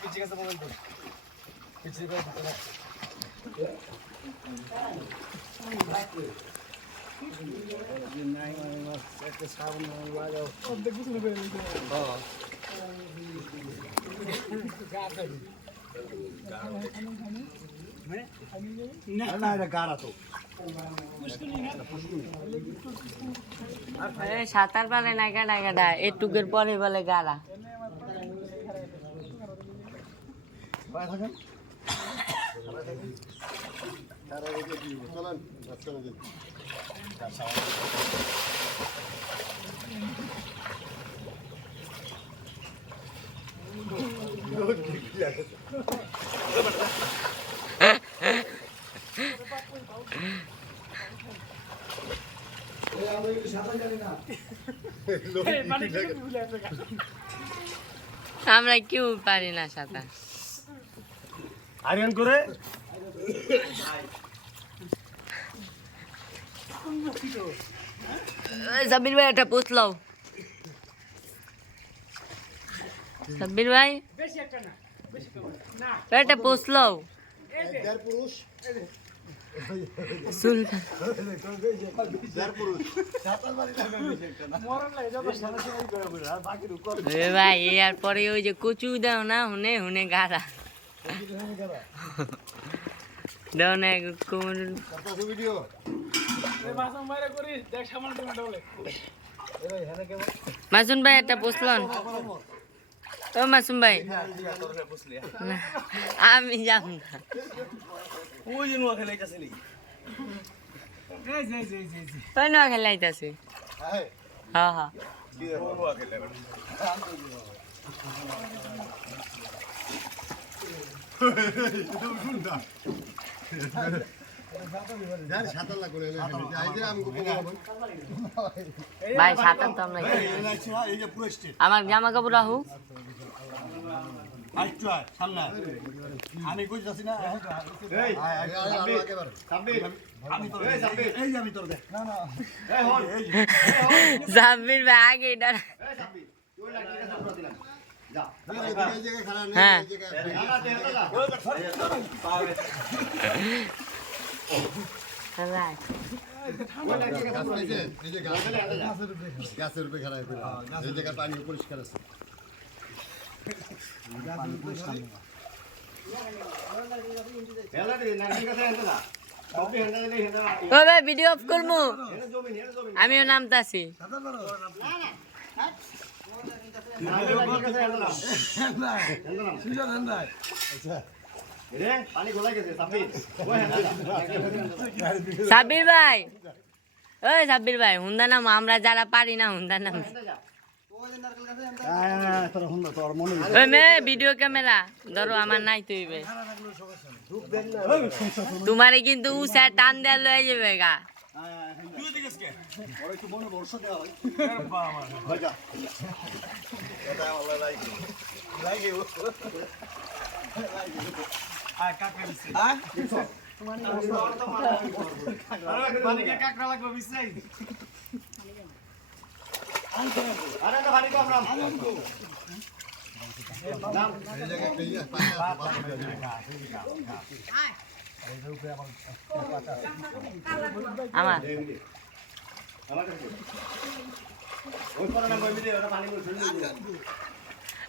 পিছিয়ে গেছে মোবাইল পিছিয়ে গেছে না এটা গাড়া তো এ, সাঁতার পারে না গাডা গাডা এটুকের পরে বলে গাড়া। ভাই আমরা কেউ পারি না সাঁতার। আরিয়ান করে। সাব্বির ভাই একটা পুষলাও সাব্বির ভাই? একটা পুরুষ। সুলতান ভাই এর পরে ওই যে কচু দাও না, হুনে হুনে গাড়া দাও না কোমর। ভিডিও মাসুম ভাই, একটা পুষলন ও মাসুম ভাই না, আমি যাব না ওই যে নোয়া খেলে কাছে নেই ওই না খেলাইতাছে হ্যাঁ হ্যাঁ হ্যাঁ নোয়া ভাই সাঁতার তো আমরা আমার জামা কাপড় রাহু আমি কই যাচ্ছি না এই সাব্বির আমি তোর এই যে আমি তোর দে না না এই হল এই যে জামির ভাই আগে এটা হ্যাঁ। গাছের উপরে খারাপ এই জায়গা পানি পরিষ্কার আছে ভাই ভিডিও অফ হেলা আমিও সাব্বির ভাই। ওই সাব্বির ভাই, হুন্দা নাম, আমরা যারা পারি না, হুন্দা নাম। ভিডিও ক্যামেরা ধরো আমার নাই তুইবে তোমারে কিন্তু উষা টান দেওয়া লয়ে যাবে গা। আমার ওই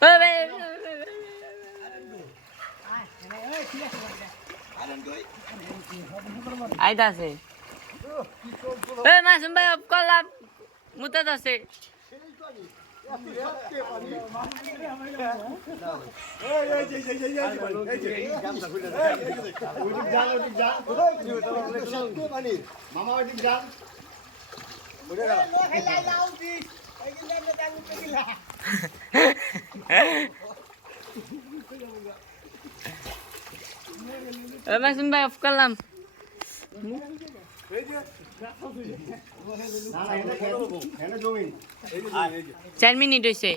ভাই আইতাছে। মাসুম ভাই করলাম। মুতে আছে। মামা ওই দিক যান ওই মাসুম ভাই অফ করলাম না না এটা খেয়ে দেবো খেয়ে জমি চার মিনিট হয়েছে